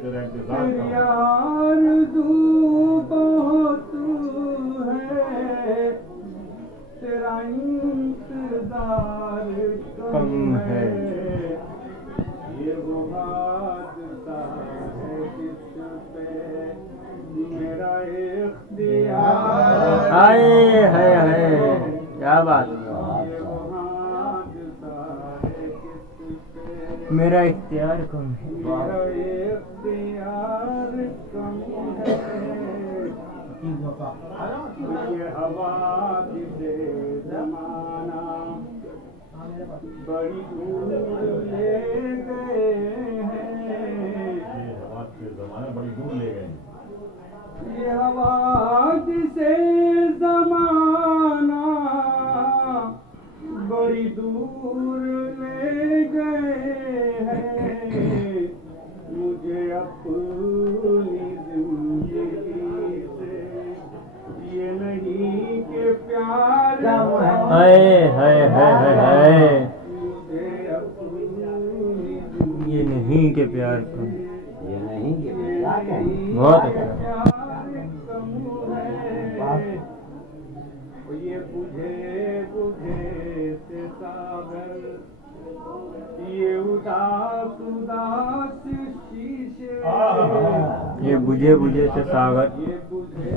तेरा इंतजार तेरी आरज़ू बहुत है, तेरा इंतजार कम है। ये वो हादसा है जिस पे मेरा इख्तियार। हाय हाय हाय, क्या बात। ये वो हादसा है जिस पे मेरा इख्तियार कम है। मेरा इख्तियार कम है। ये हवा जिसे जमाना बड़ी दूर ले गए हैं। ये हवा से जमाना बड़ी दूर ले गए। ये हवा जिसे जमाना बड़ी दूर ले गए हैं। मुझे अपनी जिंदगी से ये नहीं कि प्यार हाय हाय हाय हाय हाय, मुझे अपनी ये नहीं के प्यार कम। ये नहीं कि क्या कहें। बहुत अच्छा। प्यार कम है। ये बुझे बुझे से सागर, ये उदास उदास शीशे, ये बुझे बुझे से सागर, ये बुझे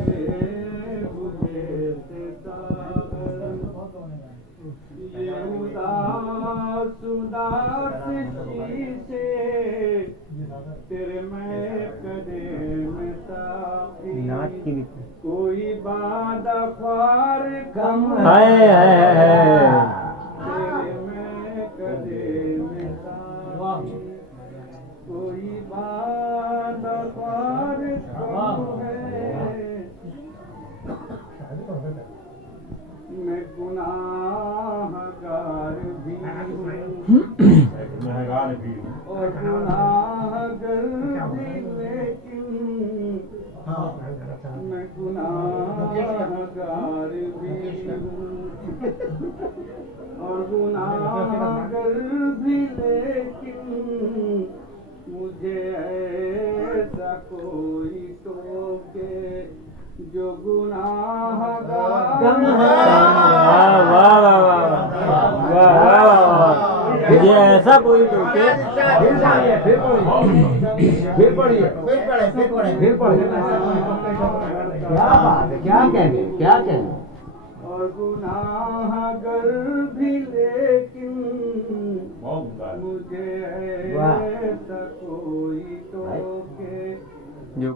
बुझे से सागर, ये उदास उदास शीशे, तेरे मैं कदे में साकी नाच की भी। कोई बादा ख्वार कम हाय हाय हाय, तेरे मैं कदे में साकी कोई बादा ख्वार कम है। मैं गुनाहगार भी हूँ गुनहगार भी हूँ और गुनाहगार भी, लेकिन मैं गुनाहगार भी हूँ और गुनाहगार भी, लेकिन मुझे ऐसा कोई टोके जो गुनाहगार। वाह वाह वाह वाह वाह वाह वाह, मुझे ऐसा कोई टोके। क्या बात है, क्या कहने, क्या कहने। और गुनाहगार भी, लेकिन बहुत मुझे वाह। ऐसा कोई